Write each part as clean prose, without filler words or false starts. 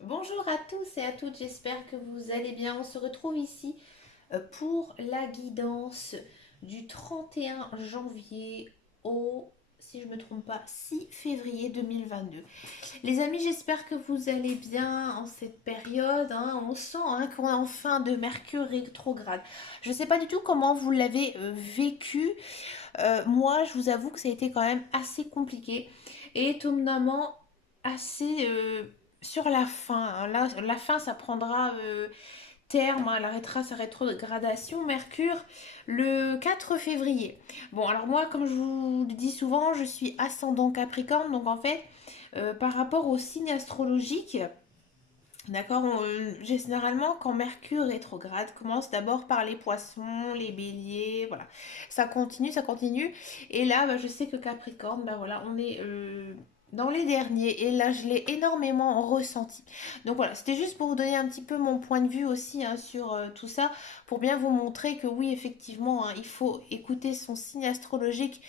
Bonjour à tous et à toutes, j'espère que vous allez bien. On se retrouve ici pour la guidance du 31 janvier au, si je ne me trompe pas, 6 février 2022. Les amis, j'espère que vous allez bien en cette période, hein. On sent qu'on est en fin de Mercure rétrograde. Je ne sais pas du tout comment vous l'avez vécu. Moi, je vous avoue que ça a été quand même assez compliqué et étonnamment assez sur la fin, hein. Là, la fin, ça prendra terme, hein, elle arrêtera sa rétrogradation Mercure le 4 février. Bon, alors moi, comme je vous le dis souvent, je suis ascendant Capricorne, donc en fait, par rapport au signe astrologique, d'accord, généralement quand Mercure rétrograde commence d'abord par les poissons, les béliers, voilà. Ça continue, ça continue. Et là, bah, je sais que Capricorne, bah voilà, on est dans les derniers. Et là, je l'ai énormément ressenti. Donc voilà, c'était juste pour vous donner un petit peu mon point de vue aussi, hein, sur tout ça, pour bien vous montrer que oui, effectivement, hein, il faut écouter son signe astrologique,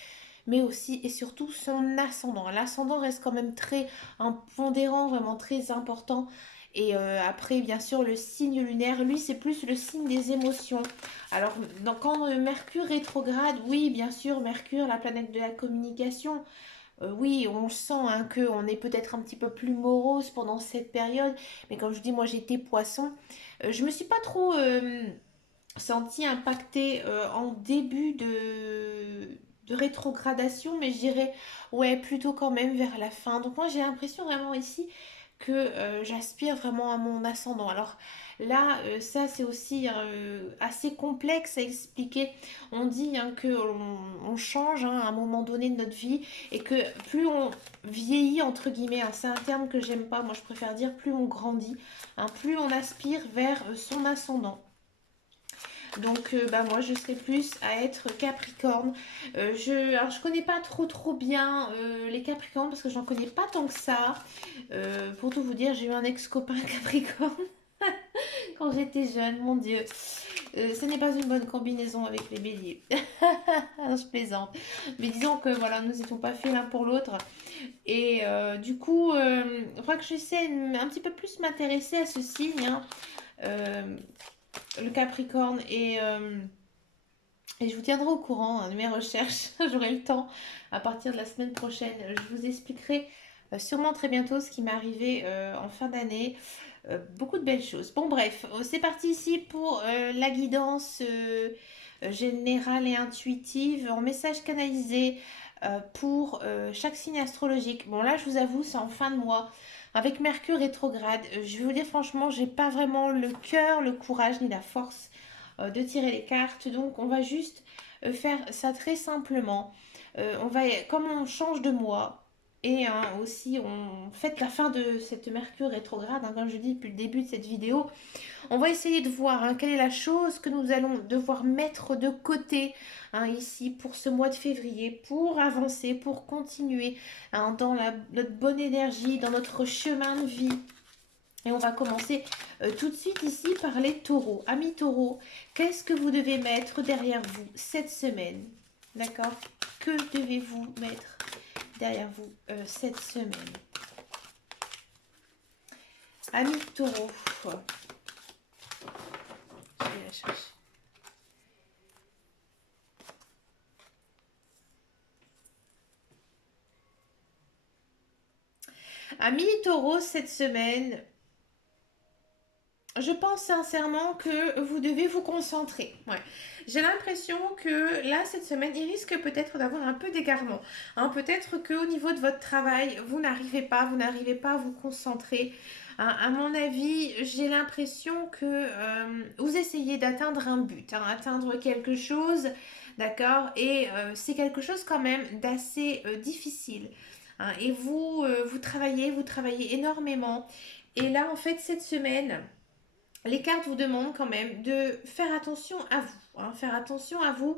mais aussi et surtout son ascendant. L'ascendant reste quand même très un pondérant, vraiment très important. Et après, bien sûr, le signe lunaire, lui, c'est plus le signe des émotions. Alors, quand Mercure rétrograde, oui, bien sûr, Mercure, la planète de la communication, oui, on sent hein, qu'on est peut-être un petit peu plus morose pendant cette période. Mais comme je dis, moi, j'étais poisson. Je me suis pas trop sentie impactée en début de rétrogradation, mais je dirais, ouais, plutôt quand même vers la fin. Donc, moi, j'ai l'impression vraiment ici que j'aspire vraiment à mon ascendant. Alors là, ça c'est aussi assez complexe à expliquer. On dit hein, que on change hein, à un moment donné de notre vie et que plus on vieillit entre guillemets, hein, c'est un terme que j'aime pas. Moi, je préfère dire plus on grandit, hein, plus on aspire vers son ascendant. Donc bah moi je serais plus à être Capricorne. Alors je connais pas trop bien les Capricornes parce que j'en connais pas tant que ça. Pour tout vous dire, j'ai eu un ex-copain Capricorne quand j'étais jeune, mon Dieu. Ce n'est pas une bonne combinaison avec les béliers. Je plaisante. Mais disons que voilà, nous n'étions pas faits l'un pour l'autre. Et du coup, il faudra que j'essaie un petit peu plus m'intéresser à ce signe, hein, euh, le Capricorne. Et je vous tiendrai au courant hein, de mes recherches. J'aurai le temps à partir de la semaine prochaine. Je vous expliquerai sûrement très bientôt ce qui m'est arrivé en fin d'année. Beaucoup de belles choses. Bon bref, c'est parti ici pour la guidance générale et intuitive en message canalisé pour chaque signe astrologique. Bon là je vous avoue c'est en fin de mois avec Mercure rétrograde. Je vais vous dire franchement j'ai pas vraiment le cœur, le courage ni la force de tirer les cartes. Donc on va juste faire ça très simplement. Comme on change de mois, et hein, aussi on fête la fin de cette Mercure rétrograde, hein, comme je dis depuis le début de cette vidéo, on va essayer de voir hein, quelle est la chose que nous allons devoir mettre de côté hein, ici pour ce mois de février, pour avancer, pour continuer hein, dans notre bonne énergie, dans notre chemin de vie. Et on va commencer tout de suite ici par les taureaux. Amis taureaux, qu'est-ce que vous devez mettre derrière vous cette semaine? D'accord? Que devez-vous mettre derrière vous cette semaine? Amis taureaux, je vais la chercher. Amis taureaux, cette semaine, je pense sincèrement que vous devez vous concentrer. Ouais. J'ai l'impression que là, cette semaine, il risque peut-être d'avoir un peu d'égarement. Hein, peut-être qu'au niveau de votre travail, vous n'arrivez pas à vous concentrer. Hein, à mon avis, j'ai l'impression que vous essayez d'atteindre un but, hein, atteindre quelque chose, d'accord? Et c'est quelque chose quand même d'assez difficile. Hein, et vous travaillez énormément. Et là, en fait, cette semaine, les cartes vous demandent quand même de faire attention à vous, hein, faire attention à vous,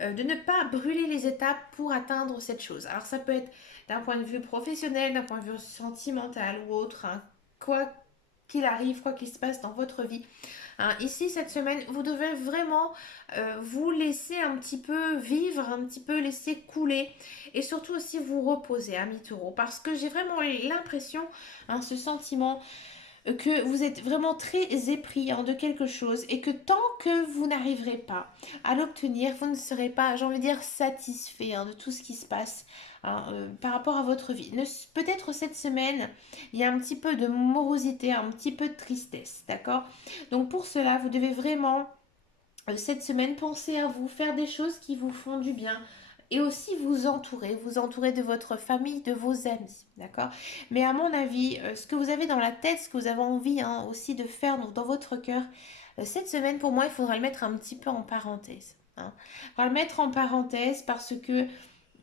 de ne pas brûler les étapes pour atteindre cette chose. Alors ça peut être d'un point de vue professionnel, d'un point de vue sentimental ou autre, hein, quoi qu'il arrive, quoi qu'il se passe dans votre vie. Hein. Ici, cette semaine, vous devez vraiment vous laisser un petit peu vivre, un petit peu laisser couler et surtout aussi vous reposer, amis taureau, parce que j'ai vraiment l'impression, hein, ce sentiment que vous êtes vraiment très épris hein, de quelque chose et que tant que vous n'arriverez pas à l'obtenir, vous ne serez pas, j'ai envie de dire, satisfait hein, de tout ce qui se passe hein, par rapport à votre vie. Peut-être cette semaine, il y a un petit peu de morosité, un petit peu de tristesse, d'accord? Donc pour cela, vous devez vraiment cette semaine, pensez à vous, faire des choses qui vous font du bien et aussi vous entourer de votre famille, de vos amis, d'accord? Mais à mon avis, ce que vous avez dans la tête, ce que vous avez envie hein, aussi de faire donc, dans votre cœur, cette semaine, pour moi, il faudra le mettre un petit peu en parenthèse. Hein. Il faudra le mettre en parenthèse parce que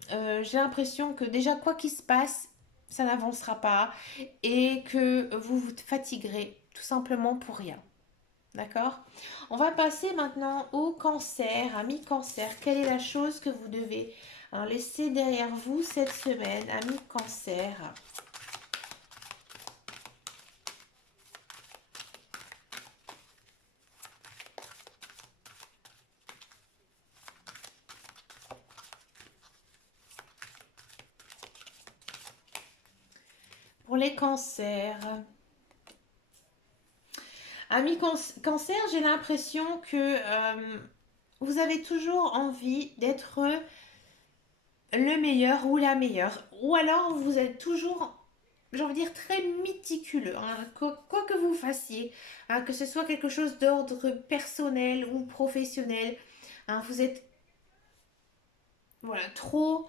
j'ai l'impression que déjà, quoi qu'il se passe, ça n'avancera pas et que vous vous fatiguerez tout simplement pour rien. D'accord? On va passer maintenant au cancer, ami cancer. Quelle est la chose que vous devez hein, laisser derrière vous cette semaine, ami cancer? Pour les cancers. Ami cancer, j'ai l'impression que vous avez toujours envie d'être le meilleur ou la meilleure. Ou alors vous êtes toujours j'ai envie de dire très méticuleux, hein, quoi que vous fassiez, hein, que ce soit quelque chose d'ordre personnel ou professionnel, hein, vous êtes voilà, trop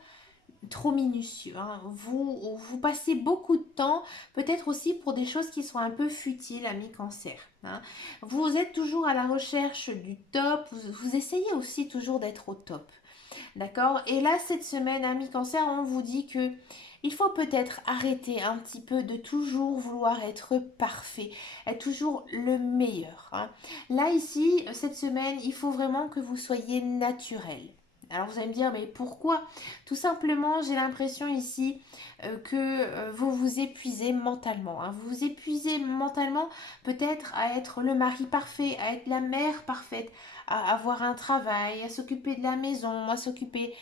minutieux. Hein. Vous passez beaucoup de temps, peut-être aussi pour des choses qui sont un peu futiles, ami cancer. Hein. Vous êtes toujours à la recherche du top, vous essayez aussi toujours d'être au top. D'accord? Et là, cette semaine, ami cancer, on vous dit que il faut peut-être arrêter un petit peu de toujours vouloir être parfait, être toujours le meilleur. Hein. Là, ici, cette semaine, il faut vraiment que vous soyez naturel. Alors vous allez me dire, mais pourquoi? Tout simplement, j'ai l'impression ici que vous vous épuisez mentalement. Hein. Vous vous épuisez mentalement peut-être à être le mari parfait, à être la mère parfaite, à avoir un travail, à s'occuper de la maison, à s'occuper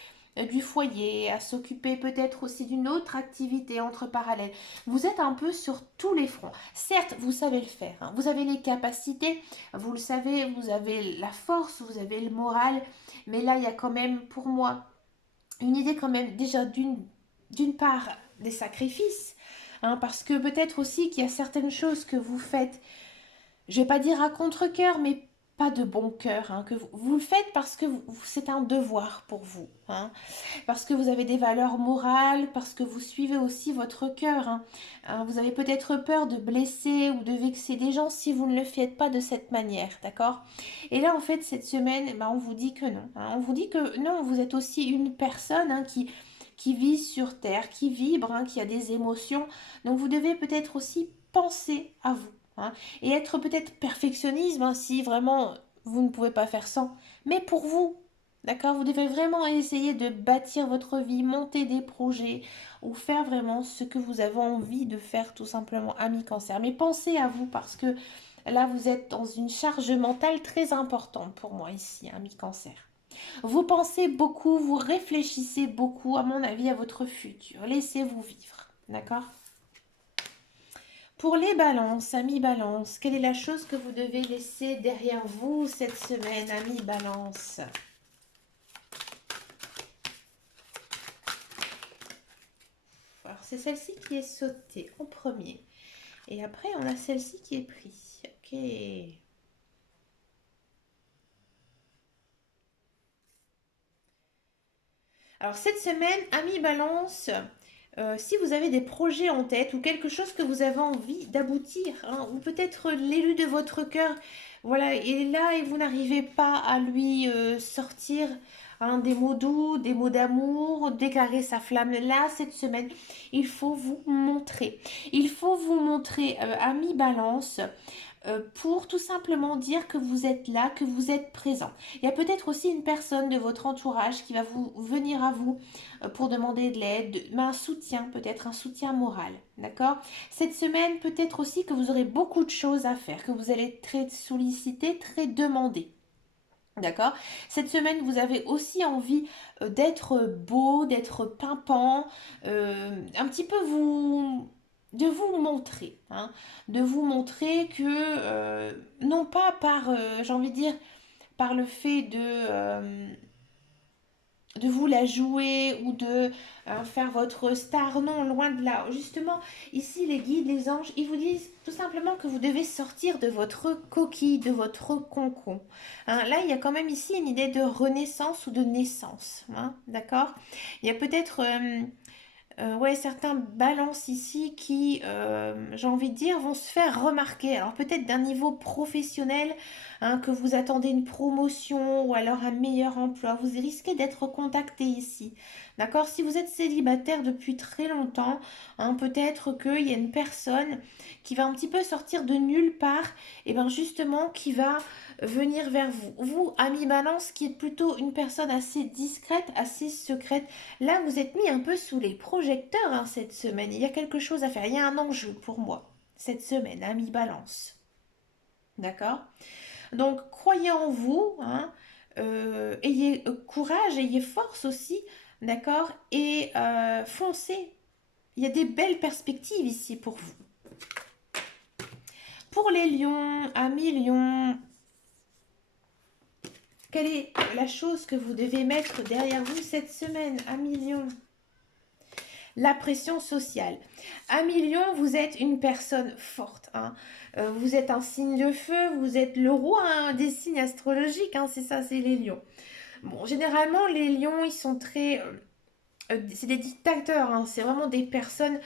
du foyer, à s'occuper peut-être aussi d'une autre activité entre parallèles. Vous êtes un peu sur tous les fronts. Certes, vous savez le faire, hein. Vous avez les capacités, vous le savez, vous avez la force, vous avez le moral, mais là, il y a quand même pour moi une idée quand même déjà d'une part des sacrifices, hein, parce que peut-être aussi qu'il y a certaines choses que vous faites je vais pas dire à contre-cœur, mais pas de bon cœur, hein, que vous le faites parce que c'est un devoir pour vous, hein, parce que vous avez des valeurs morales, parce que vous suivez aussi votre cœur. Hein. Hein, vous avez peut-être peur de blesser ou de vexer des gens si vous ne le faites pas de cette manière, d'accord? Et là, en fait, cette semaine, bah, on vous dit que non. Hein, on vous dit que non, vous êtes aussi une personne hein, qui vit sur Terre, qui vibre, hein, qui a des émotions. Donc vous devez peut-être aussi penser à vous. Hein, et être peut-être perfectionnisme hein, si vraiment vous ne pouvez pas faire sans. Mais pour vous, d'accord, vous devez vraiment essayer de bâtir votre vie, monter des projets ou faire vraiment ce que vous avez envie de faire tout simplement, ami cancer. Mais pensez à vous parce que là, vous êtes dans une charge mentale très importante pour moi ici, ami cancer. Vous pensez beaucoup, vous réfléchissez beaucoup, à mon avis, à votre futur. Laissez-vous vivre, d'accord? Pour les balances, amis balance, quelle est la chose que vous devez laisser derrière vous cette semaine, amis balance? Alors c'est celle-ci qui est sautée en premier. Et après on a celle-ci qui est prise. Ok. Alors cette semaine, amis balance, si vous avez des projets en tête ou quelque chose que vous avez envie d'aboutir, hein, ou peut-être l'élu de votre cœur, voilà, et là, et vous n'arrivez pas à lui sortir hein, des mots doux, des mots d'amour, déclarer sa flamme, là, cette semaine, il faut vous montrer. Il faut vous montrer, ami balance, pour tout simplement dire que vous êtes là, que vous êtes présent. Il y a peut-être aussi une personne de votre entourage qui va vous venir à vous pour demander de l'aide, mais un soutien, peut-être un soutien moral, d'accord? Cette semaine, peut-être aussi que vous aurez beaucoup de choses à faire, que vous allez être très sollicité, très demandé. D'accord? Cette semaine, vous avez aussi envie d'être beau, d'être pimpant, un petit peu vous de vous montrer, hein, de vous montrer que, non pas par, j'ai envie de dire, par le fait de vous la jouer ou de faire votre star, non, loin de là. Justement, ici, les guides, les anges, ils vous disent tout simplement que vous devez sortir de votre coquille, de votre cocon. Hein, là, il y a quand même ici une idée de renaissance ou de naissance, hein, d'accord? Il y a peut-être... ouais, certains balances ici qui, j'ai envie de dire, vont se faire remarquer. Alors peut-être d'un niveau professionnel, hein, que vous attendez une promotion ou alors un meilleur emploi. Vous risquez d'être contacté ici. D'accord? Si vous êtes célibataire depuis très longtemps, hein, peut-être qu'il y a une personne qui va un petit peu sortir de nulle part, et bien justement qui va venir vers vous. Vous, ami Balance, qui êtes plutôt une personne assez discrète, assez secrète, là, vous êtes mis un peu sous les projecteurs, hein, cette semaine. Il y a quelque chose à faire. Il y a un enjeu pour moi cette semaine, ami Balance. D'accord? Donc, croyez en vous, hein, ayez courage, ayez force aussi. D'accord? Et foncez. Il y a des belles perspectives ici pour vous. Pour les lions, amis lions, quelle est la chose que vous devez mettre derrière vous cette semaine, amis lions? La pression sociale. Ami Lion, vous êtes une personne forte, hein. Vous êtes un signe de feu, vous êtes le roi, hein, des signes astrologiques, hein, c'est ça, c'est les lions. Bon, généralement, les lions, ils sont très... c'est des dictateurs, hein, c'est vraiment des personnes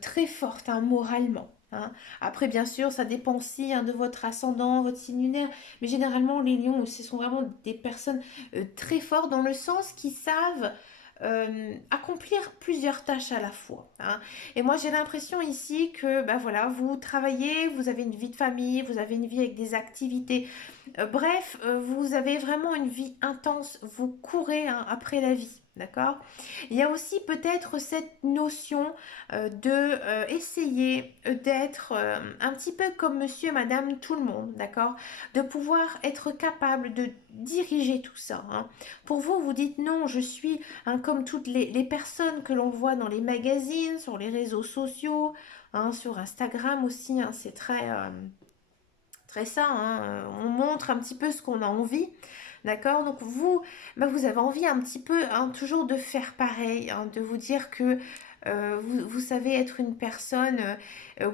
très fortes, hein, moralement. Hein. Après, bien sûr, ça dépend aussi, hein, de votre ascendant, votre signe lunaire, mais généralement, les lions, ce sont vraiment des personnes très fortes dans le sens qu'ils savent accomplir plusieurs tâches à la fois. Hein. Et moi, j'ai l'impression ici que, ben voilà, vous travaillez, vous avez une vie de famille, vous avez une vie avec des activités. Bref, vous avez vraiment une vie intense, vous courez, hein, après la vie. D'accord? Il y a aussi peut-être cette notion de essayer d'être un petit peu comme monsieur et madame tout le monde, d'accord? De pouvoir être capable de diriger tout ça. Hein. Pour vous, vous dites non, je suis, hein, comme toutes les personnes que l'on voit dans les magazines, sur les réseaux sociaux, hein, sur Instagram aussi, hein, c'est très... très ça, hein, on montre un petit peu ce qu'on a envie, d'accord? Donc vous, bah, vous avez envie un petit peu, hein, toujours de faire pareil, hein, de vous dire que vous savez être une personne,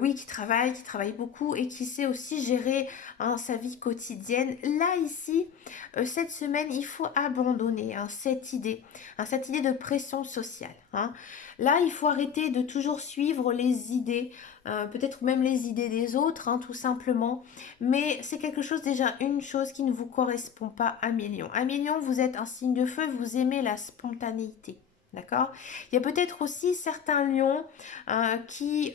oui, qui travaille beaucoup et qui sait aussi gérer, hein, sa vie quotidienne. Là, ici, cette semaine, il faut abandonner, hein, cette idée de pression sociale. Hein. Là, il faut arrêter de toujours suivre les idées, peut-être même les idées des autres, hein, tout simplement. Mais c'est quelque chose, déjà, une chose qui ne vous correspond pas à Million. À Million, vous êtes un signe de feu, vous aimez la spontanéité. D'accord? Il y a peut-être aussi certains lions qui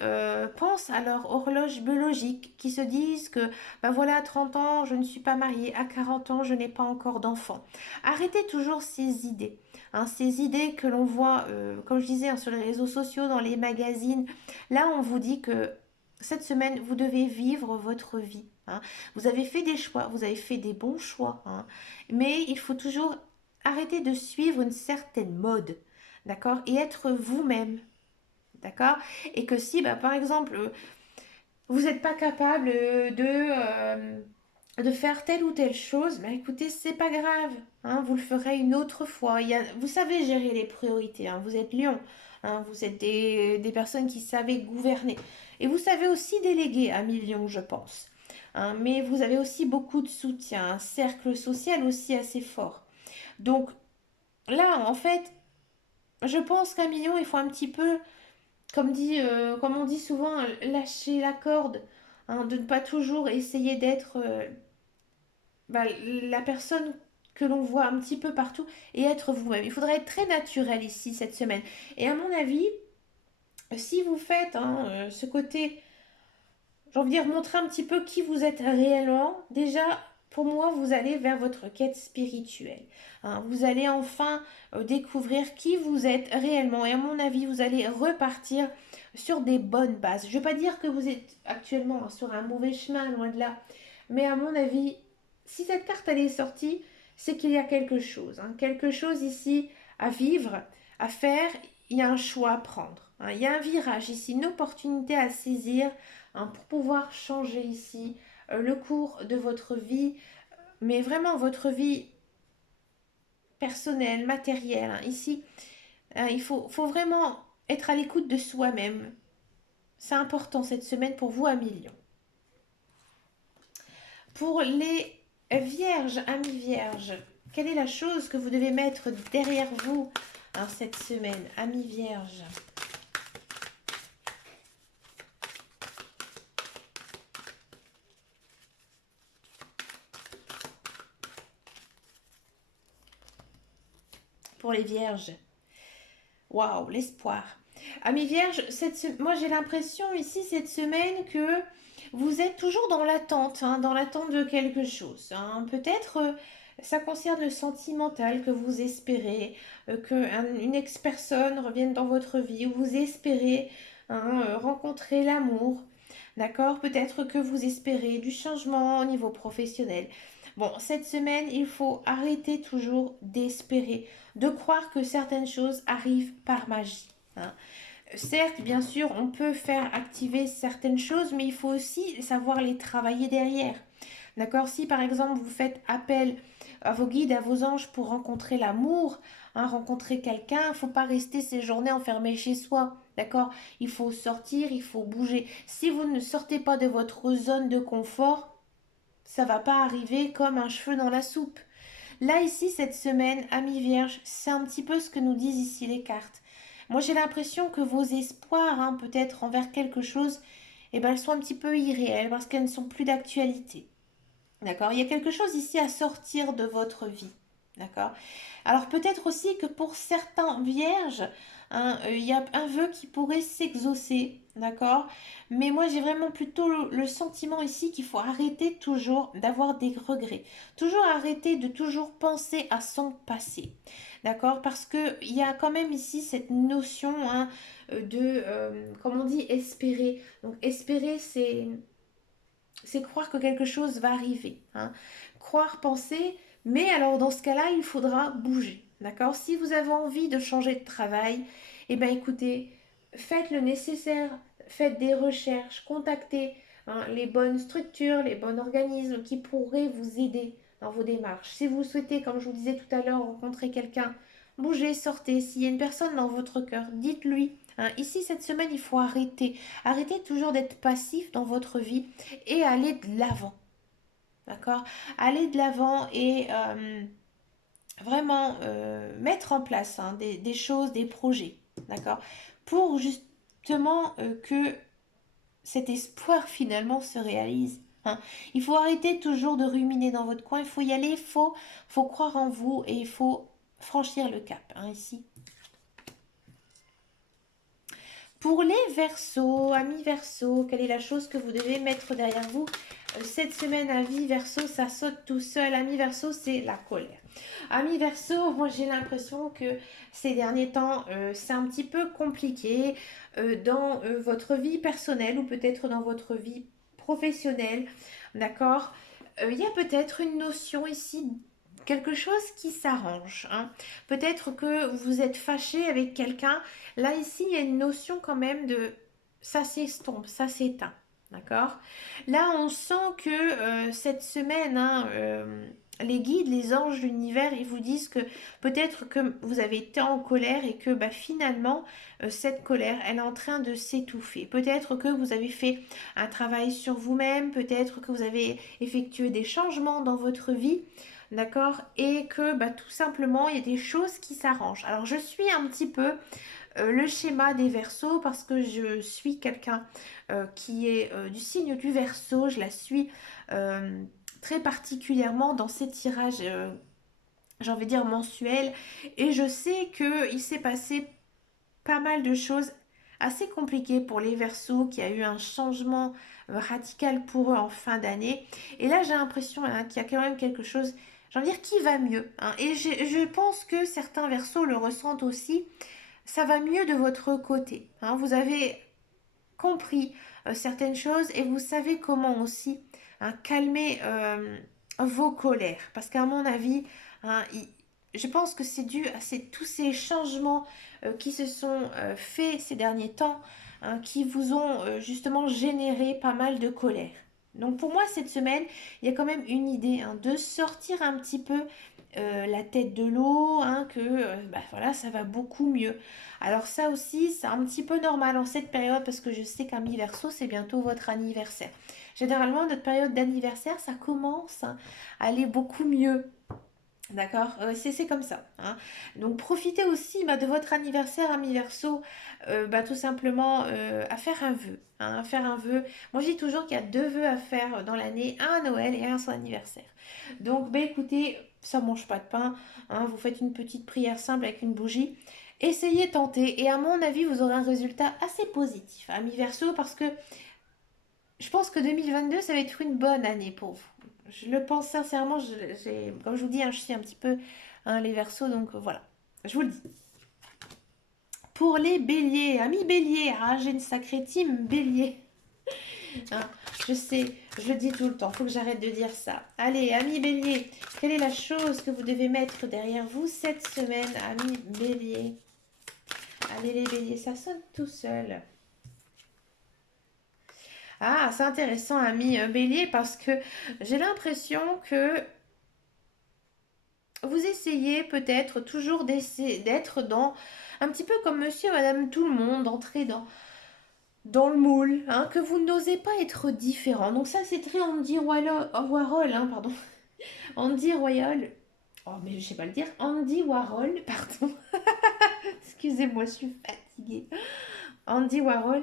pensent à leur horloge biologique, qui se disent que, ben voilà, à 30 ans, je ne suis pas mariée, à 40 ans, je n'ai pas encore d'enfant. Arrêtez toujours ces idées. Hein, ces idées que l'on voit, comme je disais, hein, sur les réseaux sociaux, dans les magazines. Là, on vous dit que cette semaine, vous devez vivre votre vie. Hein. Vous avez fait des choix, vous avez fait des bons choix. Hein. Mais il faut toujours arrêter de suivre une certaine mode. D'accord? Et être vous-même. D'accord? Et que si, bah, par exemple, vous n'êtes pas capable de faire telle ou telle chose, bah, écoutez, c'est pas grave. Hein, vous le ferez une autre fois. Vous savez gérer les priorités. Hein, vous êtes lion. Hein, vous êtes des personnes qui savent gouverner. Et vous savez aussi déléguer à millions, je pense. Hein, mais vous avez aussi beaucoup de soutien, un cercle social aussi assez fort. Donc là, en fait, je pense qu'à million, il faut un petit peu, comme on dit souvent, lâcher la corde, hein, de ne pas toujours essayer d'être bah, la personne que l'on voit un petit peu partout et être vous-même. Il faudrait être très naturel ici cette semaine. Et à mon avis, si vous faites, hein, ce côté, j'ai envie de dire, montrer un petit peu qui vous êtes réellement, déjà, pour moi, vous allez vers votre quête spirituelle. Hein. Vous allez enfin découvrir qui vous êtes réellement. Et à mon avis, vous allez repartir sur des bonnes bases. Je ne veux pas dire que vous êtes actuellement, hein, sur un mauvais chemin, loin de là. Mais à mon avis, si cette carte elle est sortie, c'est qu'il y a quelque chose. Hein. Quelque chose ici à vivre, à faire. Il y a un choix à prendre. hein. Il y a un virage ici, une opportunité à saisir, hein, pour pouvoir changer ici le cours de votre vie, mais vraiment votre vie personnelle, matérielle, hein. Ici, faut vraiment être à l'écoute de soi-même. C'est important cette semaine pour vous, amis Lion. Pour les vierges, amis vierges, quelle est la chose que vous devez mettre derrière vous, hein, cette semaine, amis vierges? Pour les vierges, waouh, l'espoir. Amis vierges, moi j'ai l'impression ici cette semaine que vous êtes toujours dans l'attente, hein, dans l'attente de quelque chose, hein. Peut-être ça concerne le sentimental que vous espérez, qu'une ex-personne revienne dans votre vie, ou vous espérez, hein, rencontrer l'amour. D'accord? Peut-être que vous espérez du changement au niveau professionnel. Bon, cette semaine, il faut arrêter toujours d'espérer, de croire que certaines choses arrivent par magie, hein. Certes, bien sûr, on peut faire activer certaines choses, mais il faut aussi savoir les travailler derrière. D'accord? Si par exemple vous faites appel à vos guides, à vos anges pour rencontrer l'amour, hein, rencontrer quelqu'un, il ne faut pas rester ces journées enfermées chez soi. D'accord? Il faut sortir, il faut bouger. Si vous ne sortez pas de votre zone de confort, ça va pas arriver comme un cheveu dans la soupe. Là, ici, cette semaine, amis vierges, c'est un petit peu ce que nous disent ici les cartes. Moi, j'ai l'impression que vos espoirs, hein, peut-être envers quelque chose, eh ben, elles sont un petit peu irréelles parce qu'elles ne sont plus d'actualité. D'accord? Il y a quelque chose ici à sortir de votre vie. D'accord? Alors peut-être aussi que pour certains vierges, hein, il y a un vœu qui pourrait s'exaucer. D'accord? Mais moi j'ai vraiment plutôt le sentiment ici qu'il faut arrêter toujours d'avoir des regrets. Toujours arrêter de toujours penser à son passé. D'accord? Parce qu'il y a quand même ici cette notion, hein, comme on dit, espérer. Donc espérer, c'est croire que quelque chose va arriver, hein. Croire, penser, mais alors dans ce cas-là, il faudra bouger. D'accord? Si vous avez envie de changer de travail, eh bien écoutez, faites le nécessaire, faites des recherches, contactez, hein, les bonnes structures, les bons organismes qui pourraient vous aider dans vos démarches. Si vous souhaitez, comme je vous disais tout à l'heure, rencontrer quelqu'un, bougez, sortez. S'il y a une personne dans votre cœur, dites-lui, hein. Ici, cette semaine, il faut arrêter. Arrêtez toujours d'être passif dans votre vie et aller de l'avant. D'accord? Aller de l'avant et vraiment mettre en place, hein, des choses, des projets. D'accord? Pour justement que cet espoir finalement se réalise, hein. Il faut arrêter toujours de ruminer dans votre coin. Il faut y aller, faut croire en vous et il faut franchir le cap, hein, ici. Pour les Verseaux, amis Verseaux, quelle est la chose que vous devez mettre derrière vous cette semaine? Amis Verseaux, ça saute tout seul. Amis Verseaux, c'est la colère. Amis Verseaux, moi j'ai l'impression que ces derniers temps, c'est un petit peu compliqué dans votre vie personnelle ou peut-être dans votre vie professionnelle. D'accord? Il y a peut-être une notion ici, quelque chose qui s'arrange, hein. Peut-être que vous êtes fâché avec quelqu'un. Là, ici, il y a une notion quand même de ça s'estompe, ça s'éteint. D'accord? Là, on sent que cette semaine, hein, les guides, les anges de l'univers, ils vous disent que peut-être que vous avez été en colère et que bah, finalement, cette colère, elle est en train de s'étouffer. Peut-être que vous avez fait un travail sur vous-même, peut-être que vous avez effectué des changements dans votre vie. D'accord? Et que bah, tout simplement, il y a des choses qui s'arrangent. Alors, je suis un petit peu le schéma des Verseaux parce que je suis quelqu'un qui est du signe du Verseau. Je la suis très particulièrement dans ces tirages, j'ai envie de dire mensuels. Et je sais qu'il s'est passé pas mal de choses assez compliquées pour les Verseaux, qui a eu un changement radical pour eux en fin d'année. Et là, j'ai l'impression, hein, qu'il y a quand même quelque chose, j'ai envie de dire, qui va mieux, hein. Et je pense que certains Verseaux le ressentent aussi. Ça va mieux de votre côté, hein. Vous avez compris certaines choses et vous savez comment aussi, hein, calmer vos colères. Parce qu'à mon avis, hein, je pense que c'est dû à tous ces changements qui se sont faits ces derniers temps, hein, qui vous ont justement généré pas mal de colère. Donc pour moi, cette semaine, il y a quand même une idée, hein, de sortir un petit peu la tête de l'eau, hein, que bah, voilà, ça va beaucoup mieux. Alors ça aussi, c'est un petit peu normal en cette période parce que je sais qu'un mi-verso, c'est bientôt votre anniversaire. Généralement, notre période d'anniversaire, ça commence, hein, à aller beaucoup mieux. D'accord. C'est comme ça, hein. Donc profitez aussi bah, de votre anniversaire ami Verseau, bah, tout simplement à faire un vœu, hein, à faire un vœu. Moi je dis toujours qu'il y a deux vœux à faire dans l'année, un à Noël et un à son anniversaire. Donc bah, écoutez, ça mange pas de pain, hein, vous faites une petite prière simple avec une bougie. Essayez, tentez, et à mon avis, vous aurez un résultat assez positif, ami Verseau, parce que je pense que 2022, ça va être une bonne année pour vous. Je le pense sincèrement, comme je vous dis, hein, je suis un petit peu, hein, les Verseaux, donc voilà, je vous le dis. Pour les béliers, amis béliers, ah, j'ai une sacrée team bélier. Hein, je sais, je le dis tout le temps, faut que j'arrête de dire ça. Allez, amis béliers, quelle est la chose que vous devez mettre derrière vous cette semaine, amis béliers? Allez les béliers, ça sonne tout seul. Ah, c'est intéressant, ami bélier, parce que j'ai l'impression que vous essayez peut-être toujours d'être dans un petit peu comme monsieur et madame tout le monde, d'entrer dans le moule, hein, que vous n'osez pas être différent. Donc ça c'est très Warhol, hein, pardon. Andy Royal. Oh mais je sais pas le dire. Andy Warhol, pardon. Excusez-moi, je suis fatiguée. Andy Warhol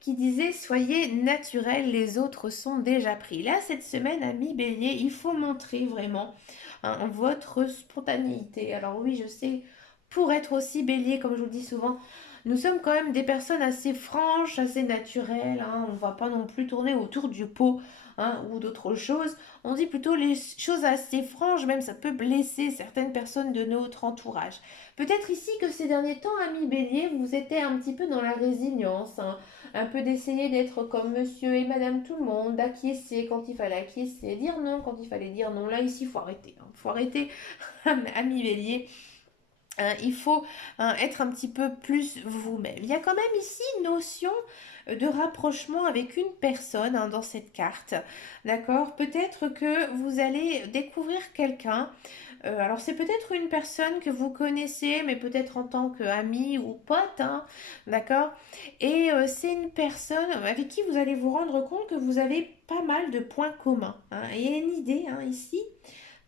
qui disait soyez naturel, les autres sont déjà pris. Là cette semaine, ami Bélier, il faut montrer vraiment, hein, votre spontanéité. Alors oui, je sais, pour être aussi Bélier, comme je vous le dis souvent, nous sommes quand même des personnes assez franches, assez naturelles, hein. On ne va pas non plus tourner autour du pot, hein, ou d'autres choses. On dit plutôt les choses assez franches, même ça peut blesser certaines personnes de notre entourage. Peut-être ici que ces derniers temps, ami Bélier, vous étiez un petit peu dans la résilience, hein, un peu d'essayer d'être comme monsieur et madame tout le monde, d'acquiescer quand il fallait acquiescer, dire non quand il fallait dire non. Là, ici, il faut arrêter, hein. Faut arrêter, ami Bélier. Il faut, hein, être un petit peu plus vous-même. Il y a quand même ici une notion de rapprochement avec une personne, hein, dans cette carte. D'accord. Peut-être que vous allez découvrir quelqu'un. Alors c'est peut-être une personne que vous connaissez, mais peut-être en tant qu'ami ou pote, hein, d'accord. Et c'est une personne avec qui vous allez vous rendre compte que vous avez pas mal de points communs, hein. Et il y a une idée, hein, ici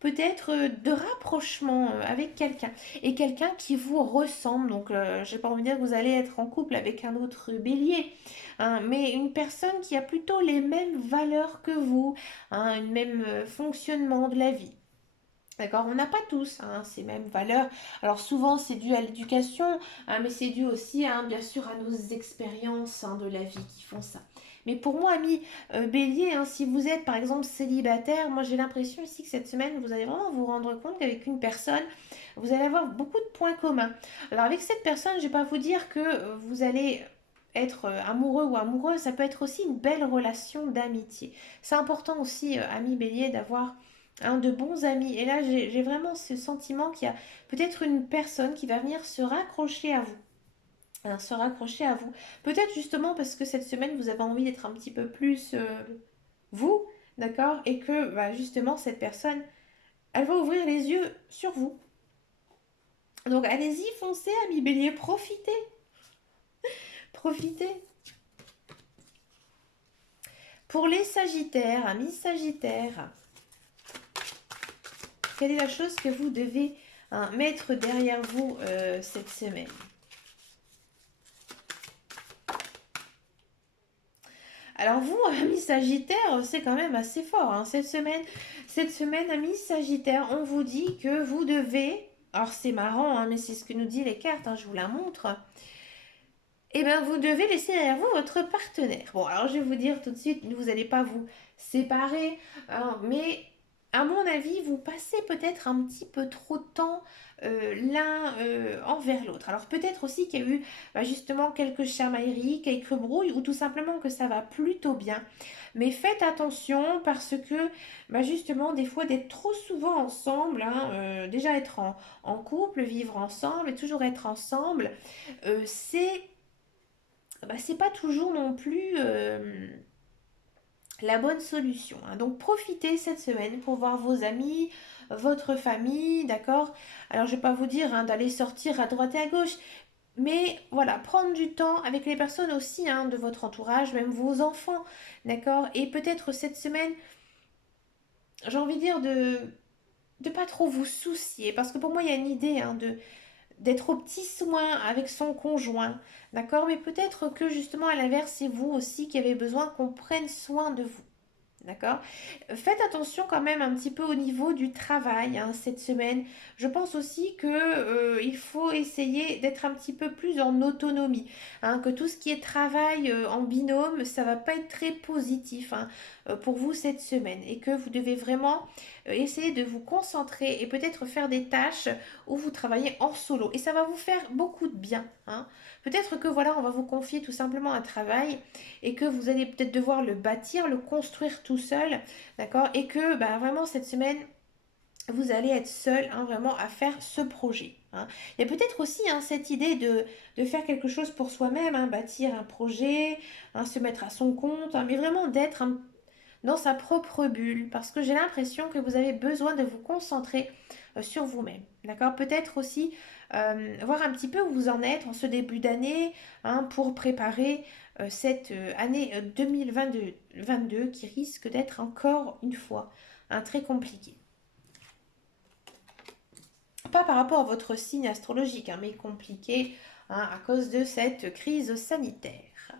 peut-être de rapprochement avec quelqu'un et quelqu'un qui vous ressemble. Donc, j'ai pas envie de dire que vous allez être en couple avec un autre bélier, hein, mais une personne qui a plutôt les mêmes valeurs que vous, hein, un même fonctionnement de la vie. D'accord, on n'a pas tous, hein, ces mêmes valeurs. Alors souvent c'est dû à l'éducation, hein, mais c'est dû aussi, hein, bien sûr à nos expériences, hein, de la vie qui font ça. Mais pour moi, ami Bélier, hein, si vous êtes par exemple célibataire, moi j'ai l'impression ici que cette semaine, vous allez vraiment vous rendre compte qu'avec une personne, vous allez avoir beaucoup de points communs. Alors avec cette personne, je ne vais pas vous dire que vous allez être amoureux ou amoureuse, ça peut être aussi une belle relation d'amitié. C'est important aussi, ami Bélier, d'avoir, hein, de bons amis. Et là, j'ai vraiment ce sentiment qu'il y a peut-être une personne qui va venir se raccrocher à vous, hein, se raccrocher à vous. Peut-être justement parce que cette semaine, vous avez envie d'être un petit peu plus vous, d'accord. Et que bah, justement, cette personne, elle va ouvrir les yeux sur vous. Donc allez-y, foncez, amis bélier, profitez. Profitez. Pour les sagittaires, amis sagittaires, quelle est la chose que vous devez, hein, mettre derrière vous cette semaine? Alors vous, amis Sagittaire, c'est quand même assez fort, hein. Cette semaine, amis Sagittaire, on vous dit que vous devez, alors c'est marrant, hein, mais c'est ce que nous dit les cartes, hein, je vous la montre. Eh bien, vous devez laisser derrière vous votre partenaire. Bon, alors je vais vous dire tout de suite, vous n'allez pas vous séparer, hein, mais à mon avis, vous passez peut-être un petit peu trop de temps l'un envers l'autre. Alors peut-être aussi qu'il y a eu justement quelques chamailleries, quelques brouilles, ou tout simplement que ça va plutôt bien. Mais faites attention parce que justement, des fois, d'être trop souvent ensemble, hein, déjà être en couple, vivre ensemble et toujours être ensemble, c'est pas toujours non plus la bonne solution, hein. Donc profitez cette semaine pour voir vos amis, votre famille, d'accord? Alors je vais pas vous dire hein, d'aller sortir à droite et à gauche, mais voilà, prendre du temps avec les personnes aussi hein, de votre entourage, même vos enfants, d'accord? Et peut-être cette semaine, j'ai envie de dire de pas trop vous soucier, parce que pour moi il y a une idée hein, de d'être au petit soin avec son conjoint, d'accord? Mais peut-être que justement à l'inverse, c'est vous aussi qui avez besoin qu'on prenne soin de vous. D'accord? Faites attention quand même un petit peu au niveau du travail hein, cette semaine. Je pense aussi que il faut essayer d'être un petit peu plus en autonomie, hein, que tout ce qui est travail en binôme, ça va pas être très positif hein, pour vous cette semaine et que vous devez vraiment essayer de vous concentrer et peut-être faire des tâches où vous travaillez en solo et ça va vous faire beaucoup de bien, hein. Peut-être que voilà, on va vous confier tout simplement un travail et que vous allez peut-être devoir le bâtir, le construire tout seul, d'accord? Et que vraiment cette semaine, vous allez être seul hein, vraiment à faire ce projet, hein. Il y a peut-être aussi hein, cette idée de faire quelque chose pour soi-même, hein, bâtir un projet, hein, se mettre à son compte, hein, mais vraiment d'être dans sa propre bulle, parce que j'ai l'impression que vous avez besoin de vous concentrer sur vous-même, d'accord? Peut-être aussi voir un petit peu où vous en êtes en ce début d'année hein, pour préparer cette année 2022 qui risque d'être encore une fois hein, très compliquée. Pas par rapport à votre signe astrologique, hein, mais compliqué hein, à cause de cette crise sanitaire.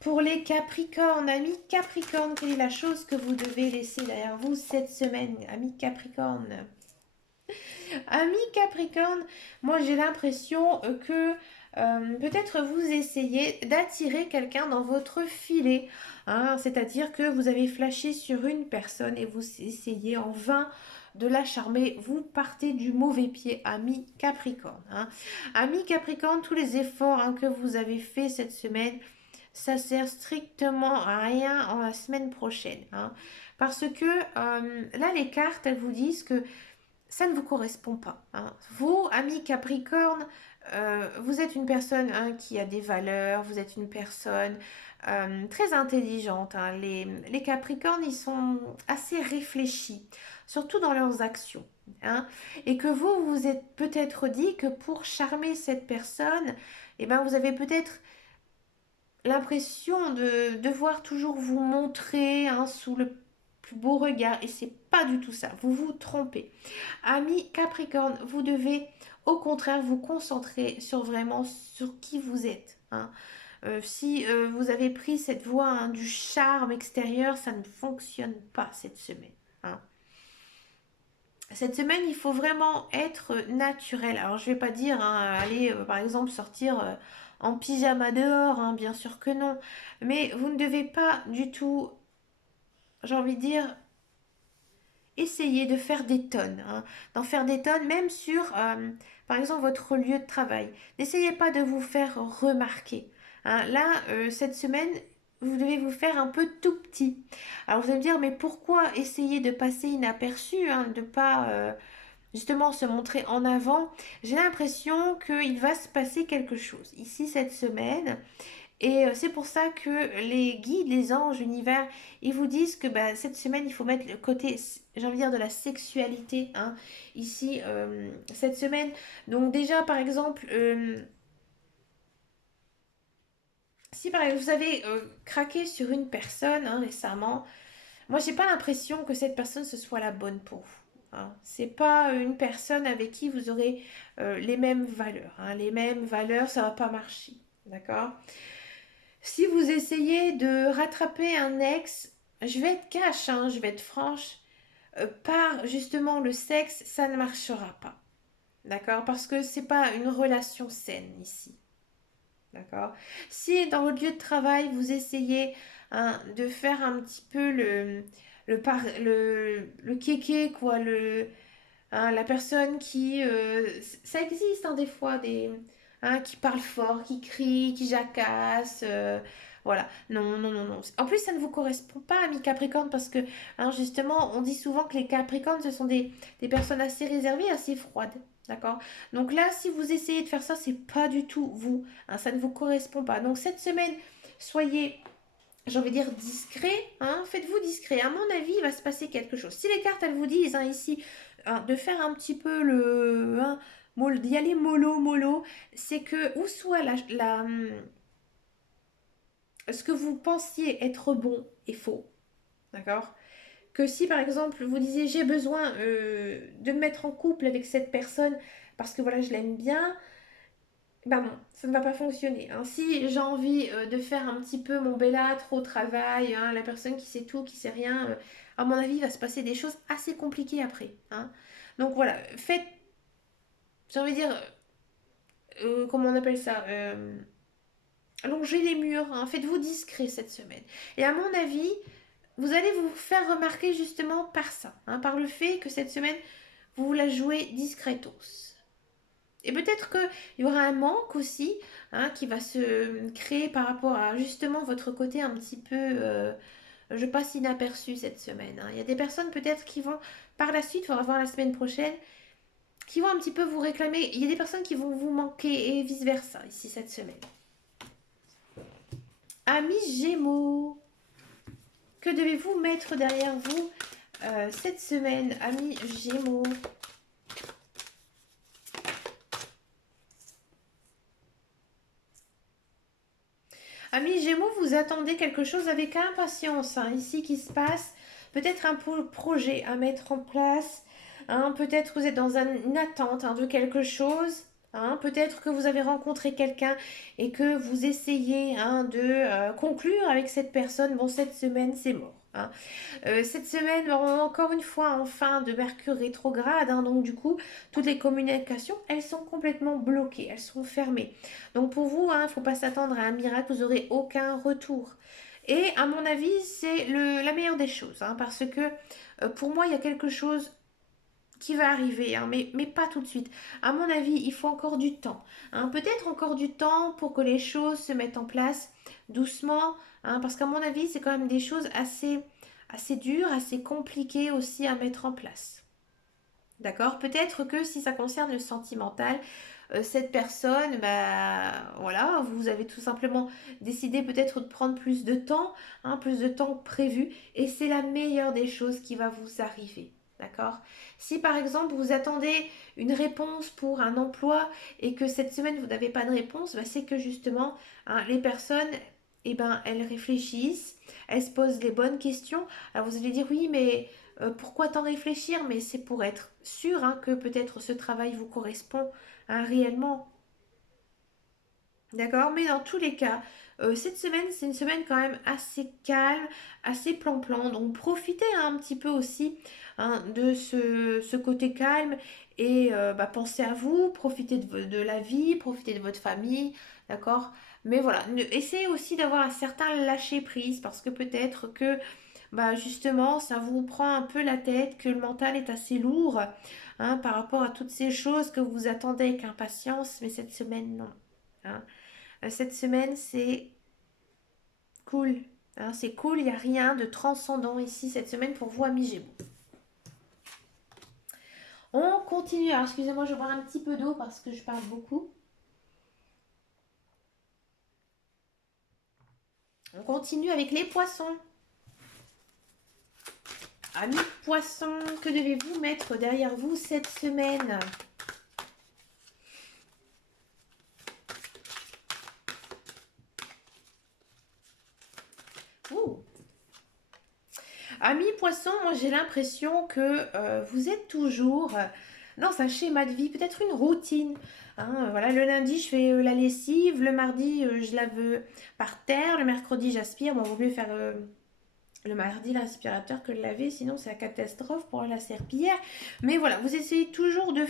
Pour les Capricornes, amis Capricorne, quelle est la chose que vous devez laisser derrière vous cette semaine, amis Capricorne? Amis Capricorne, moi j'ai l'impression que peut-être vous essayez d'attirer quelqu'un dans votre filet, hein, c'est-à-dire que vous avez flashé sur une personne et vous essayez en vain de la charmer, vous partez du mauvais pied, amis Capricorne, hein. Amis Capricorne, tous les efforts hein, que vous avez fait cette semaine, ça sert strictement à rien en la semaine prochaine, hein. Parce que là, les cartes, elles vous disent que ça ne vous correspond pas, hein. Vous, ami Capricorne, vous êtes une personne hein, qui a des valeurs, vous êtes une personne très intelligente, hein. Les Capricornes, ils sont assez réfléchis, surtout dans leurs actions, hein. Et que vous vous êtes peut-être dit que pour charmer cette personne, eh ben, vous avez peut-être l'impression de devoir toujours vous montrer hein, sous le plus beau regard. Et c'est pas du tout ça. Vous vous trompez. Ami Capricorne, vous devez au contraire vous concentrer sur vraiment sur qui vous êtes, hein. Si vous avez pris cette voie hein, du charme extérieur, ça ne fonctionne pas cette semaine, hein. Cette semaine, il faut vraiment être naturel. Alors, je vais pas dire, hein, aller par exemple sortir en pyjama dehors, hein, bien sûr que non. Mais vous ne devez pas du tout, j'ai envie de dire, essayer de faire des tonnes, hein, d'en faire des tonnes, même sur, par exemple, votre lieu de travail. N'essayez pas de vous faire remarquer, hein. Là, cette semaine, vous devez vous faire un peu tout petit. Alors vous allez me dire, mais pourquoi essayer de passer inaperçu, hein, de pas justement se montrer en avant? J'ai l'impression qu'il va se passer quelque chose ici cette semaine. Et c'est pour ça que les guides, les anges, l'univers, ils vous disent que cette semaine, il faut mettre le côté, j'ai envie de dire, de la sexualité, hein, ici, cette semaine. Donc déjà, par exemple, si par exemple vous avez craqué sur une personne hein, récemment, moi, j'ai pas l'impression que cette personne ce soit la bonne pour vous, hein. C'est pas une personne avec qui vous aurez les mêmes valeurs, hein. Les mêmes valeurs, ça va pas marcher, d'accord? Si vous essayez de rattraper un ex, je vais être cash, hein, je vais être franche, par justement le sexe, ça ne marchera pas. D'accord? Parce que c'est pas une relation saine ici. D'accord? Si dans votre lieu de travail, vous essayez hein, de faire un petit peu le kéké, quoi, hein, la personne qui... ça existe, hein, des fois, hein, qui parle fort, qui crie, qui jacasse. Voilà. Non, non, non, non. En plus, ça ne vous correspond pas, amis Capricorne, parce que, hein, justement, on dit souvent que les Capricornes, ce sont des personnes assez réservées, assez froides. D'accord? Donc là, si vous essayez de faire ça, c'est pas du tout vous. Hein, ça ne vous correspond pas. Donc cette semaine, soyez, j'ai envie de dire, discret, hein, faites-vous discret. À mon avis, il va se passer quelque chose. Si les cartes, elles vous disent, hein, ici, hein, de faire un petit peu hein, d'y aller mollo, mollo, c'est que, ou soit ce que vous pensiez être bon est faux, d'accord? Que si, par exemple, vous disiez, j'ai besoin de me mettre en couple avec cette personne parce que, voilà, je l'aime bien, ben non, ça ne va pas fonctionner. Hein. Si j'ai envie de faire un petit peu mon bellâtre au travail, hein, la personne qui sait tout, qui sait rien, à mon avis, il va se passer des choses assez compliquées après. Hein. Donc voilà, faites, j'ai envie de dire, comment on appelle ça longez les murs, hein, faites-vous discret cette semaine. Et à mon avis, vous allez vous faire remarquer justement par ça, hein, par le fait que cette semaine, vous la jouez discretos. Et peut-être qu'il y aura un manque aussi, hein, qui va se créer par rapport à justement votre côté un petit peu, je passe inaperçu cette semaine. Hein. Il y a des personnes peut-être qui vont, par la suite, il faudra voir la semaine prochaine, qui vont un petit peu vous réclamer. Il y a des personnes qui vont vous manquer et vice-versa ici cette semaine. Amis Gémeaux, que devez-vous mettre derrière vous cette semaine, amis Gémeaux? Amis Gémeaux, vous attendez quelque chose avec impatience, hein, ici qui se passe. Peut-être un projet à mettre en place. Hein, peut-être vous êtes dans une attente, hein, de quelque chose. Hein, peut-être que vous avez rencontré quelqu'un et que vous essayez, hein, de conclure avec cette personne. Bon, cette semaine, c'est mort. Hein. Cette semaine, encore une fois, en fin de Mercure rétrograde, hein, donc du coup, toutes les communications, elles sont complètement bloquées, elles sont fermées. Donc pour vous, il ne faut pas s'attendre à un miracle, vous n'aurez aucun retour. Et à mon avis, c'est la meilleure des choses, hein, parce que pour moi, il y a quelque chose qui va arriver, hein, mais pas tout de suite. À mon avis, il faut encore du temps. Hein, peut-être encore du temps pour que les choses se mettent en place doucement, hein, parce qu'à mon avis, c'est quand même des choses assez dures, assez compliquées aussi à mettre en place. D'accord? Peut-être que si ça concerne le sentimental, cette personne, bah voilà, vous avez tout simplement décidé peut-être de prendre plus de temps, hein, plus de temps que prévu, et c'est la meilleure des choses qui va vous arriver. D'accord? Si par exemple vous attendez une réponse pour un emploi et que cette semaine vous n'avez pas de réponse, bah, c'est que justement, hein, les personnes, eh ben, elles réfléchissent, elles se posent les bonnes questions. Alors vous allez dire oui, mais pourquoi tant réfléchir? Mais c'est pour être sûr, hein, que peut-être ce travail vous correspond, hein, réellement. D'accord? Mais dans tous les cas, cette semaine, c'est une semaine quand même assez calme, assez plan-plan. Donc profitez, hein, un petit peu aussi, hein, de ce côté calme et bah, pensez à vous, profitez de la vie, profitez de votre famille. D'accord? Mais voilà, essayez aussi d'avoir un certain lâcher-prise parce que peut-être que bah justement, ça vous prend un peu la tête, que le mental est assez lourd, hein, par rapport à toutes ces choses que vous attendez avec impatience, mais cette semaine, non. Hein. Cette semaine, c'est cool. Hein, c'est cool, il n'y a rien de transcendant ici cette semaine pour vous, amis Gémeaux. On continue. Alors, excusez-moi, je vais boire un petit peu d'eau parce que je parle beaucoup. On continue avec les poissons. Amis poissons, que devez-vous mettre derrière vous cette semaine? Ouh. Amis poissons, moi j'ai l'impression que vous êtes toujours dans un schéma de vie, peut-être une routine. Hein, voilà, le lundi je fais la lessive, le mardi je lave par terre, le mercredi j'aspire. Bon, vaut mieux faire le mardi l'aspirateur que le laver, sinon c'est la catastrophe pour la serpillière. Mais voilà, vous essayez toujours de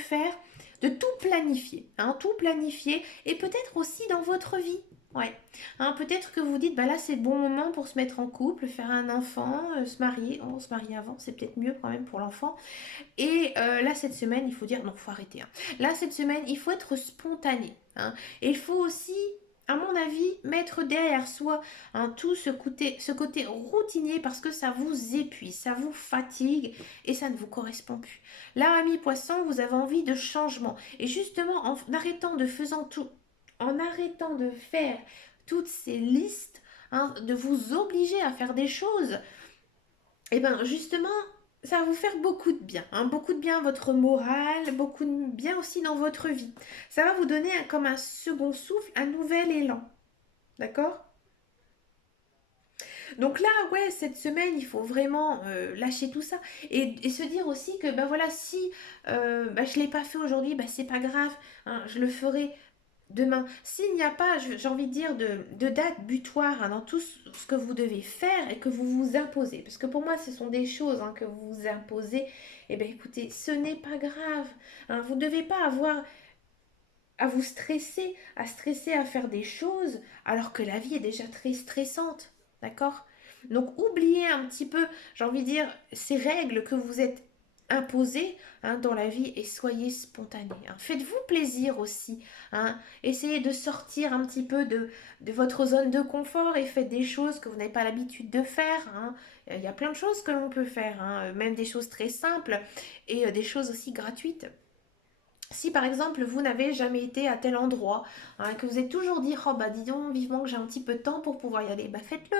tout planifier, hein, tout planifier, et peut-être aussi dans votre vie. Ouais. Hein, peut-être que vous dites, bah là c'est le bon moment pour se mettre en couple, faire un enfant, se marier. Oh, se marier avant, c'est peut-être mieux quand même pour l'enfant. Et là, cette semaine, il faut dire, non, faut arrêter, hein. Là, cette semaine, il faut être spontané, hein. Et il faut aussi, à mon avis, mettre derrière soi, hein, tout ce côté routinier parce que ça vous épuise, ça vous fatigue et ça ne vous correspond plus. Là, ami poisson, vous avez envie de changement. Et justement, en arrêtant de faire toutes ces listes, hein, de vous obliger à faire des choses, et bien justement, ça va vous faire beaucoup de bien, hein, beaucoup de bien à votre morale, beaucoup de bien aussi dans votre vie. Ça va vous donner comme un second souffle, un nouvel élan. D'accord? Donc là, ouais, cette semaine, il faut vraiment lâcher tout ça et se dire aussi que, ben voilà, si je ne l'ai pas fait aujourd'hui, ben c'est pas grave, hein, je le ferai demain. S'il n'y a pas, j'ai envie de dire, de date butoir, hein, dans tout ce que vous devez faire et que vous vous imposez, parce que pour moi, ce sont des choses, hein, que vous vous imposez, eh bien écoutez, ce n'est pas grave, hein. Vous ne devez pas avoir à vous stresser à faire des choses alors que la vie est déjà très stressante. D'accord? Donc oubliez un petit peu, j'ai envie de dire, ces règles que vous êtes imposées, hein, dans la vie et soyez spontané, hein. Faites-vous plaisir aussi, hein. Essayez de sortir un petit peu de votre zone de confort et faites des choses que vous n'avez pas l'habitude de faire, hein. Il y a plein de choses que l'on peut faire, hein, même des choses très simples et des choses aussi gratuites. Si par exemple vous n'avez jamais été à tel endroit, hein, que vous êtes toujours dit, oh bah dis donc vivement que j'ai un petit peu de temps pour pouvoir y aller, bah faites-le,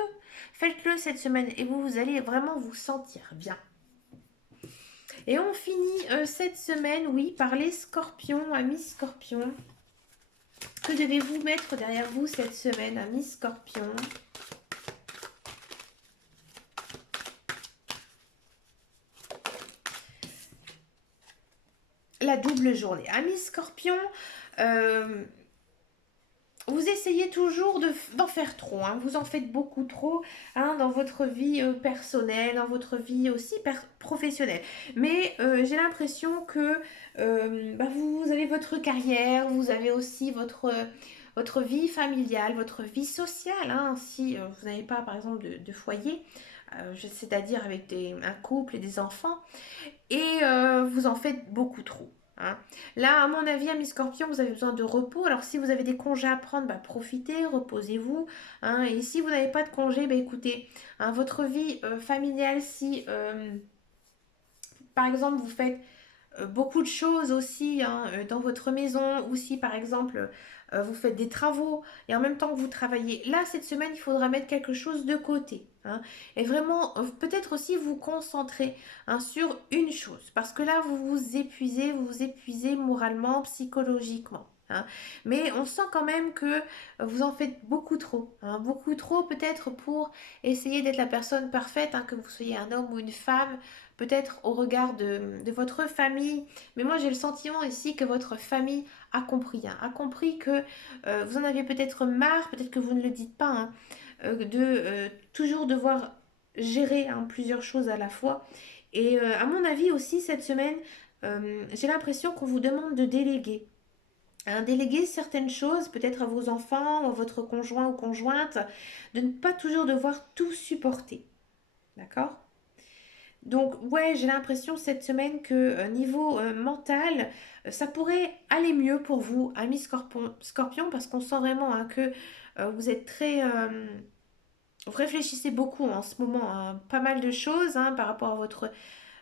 faites-le cette semaine et vous allez vraiment vous sentir bien. Et on finit cette semaine, oui, par les scorpions, amis scorpions. Que devez-vous mettre derrière vous cette semaine, amis scorpions? La double journée. Amis scorpions, euh, vous essayez toujours d'en faire trop, hein. Vous en faites beaucoup trop, hein, dans votre vie personnelle, dans votre vie aussi professionnelle. Mais j'ai l'impression que vous avez votre carrière, vous avez aussi votre vie familiale, votre vie sociale, hein, si vous n'avez pas par exemple de foyer, c'est-à-dire avec un couple et des enfants et vous en faites beaucoup trop, hein. Là, à mon avis, amis scorpions, vous avez besoin de repos. Alors, si vous avez des congés à prendre, bah, profitez, reposez-vous, hein. Et si vous n'avez pas de congé, bah, écoutez, hein, votre vie familiale, si par exemple vous faites beaucoup de choses aussi, hein, dans votre maison, ou si par exemple vous faites des travaux et en même temps que vous travaillez, là cette semaine il faudra mettre quelque chose de côté, hein, et vraiment peut-être aussi vous concentrer, hein, sur une chose parce que là vous vous épuisez moralement, psychologiquement, hein. Mais on sent quand même que vous en faites beaucoup trop, hein, beaucoup trop peut-être pour essayer d'être la personne parfaite, hein, que vous soyez un homme ou une femme, peut-être au regard de votre famille. Mais moi, j'ai le sentiment ici que votre famille a compris, hein, a compris que vous en avez peut-être marre, peut-être que vous ne le dites pas, hein, de toujours devoir gérer, hein, plusieurs choses à la fois. Et à mon avis aussi, cette semaine, j'ai l'impression qu'on vous demande de déléguer. Hein, déléguer certaines choses, peut-être à vos enfants, ou à votre conjoint ou conjointe, de ne pas toujours devoir tout supporter. D'accord? Donc, ouais, j'ai l'impression cette semaine que niveau mental, ça pourrait aller mieux pour vous, amis scorpion, parce qu'on sent vraiment, hein, que vous êtes très... vous réfléchissez beaucoup en ce moment à pas mal de choses, hein, par rapport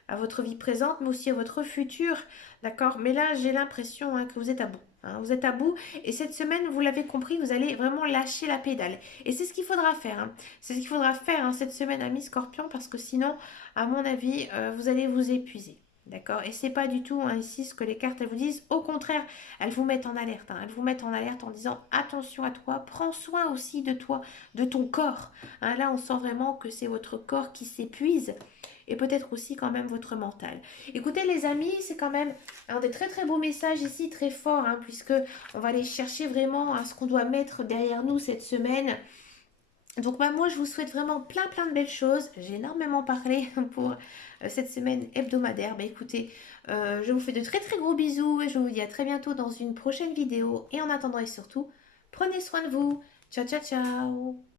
à votre vie présente, mais aussi à votre futur, d'accord? Mais là, j'ai l'impression, hein, que vous êtes à bout, hein. Vous êtes à bout et cette semaine, vous l'avez compris, vous allez vraiment lâcher la pédale. Et c'est ce qu'il faudra faire, hein. C'est ce qu'il faudra faire, hein, cette semaine, amis scorpion, parce que sinon, à mon avis, vous allez vous épuiser. D'accord? Et c'est pas du tout, hein, ici ce que les cartes elles vous disent. Au contraire, elles vous mettent en alerte, hein. Elles vous mettent en alerte en disant attention à toi, prends soin aussi de toi, de ton corps, hein. Là, on sent vraiment que c'est votre corps qui s'épuise et peut-être aussi quand même votre mental. Écoutez les amis, c'est quand même un des très très beaux messages ici, très fort, hein, puisque on va aller chercher vraiment à ce qu'on doit mettre derrière nous cette semaine. Donc bah, moi je vous souhaite vraiment plein plein de belles choses. J'ai énormément parlé pour cette semaine hebdomadaire. Bah écoutez, je vous fais de très très gros bisous et je vous dis à très bientôt dans une prochaine vidéo. Et en attendant et surtout, prenez soin de vous. Ciao, ciao, ciao!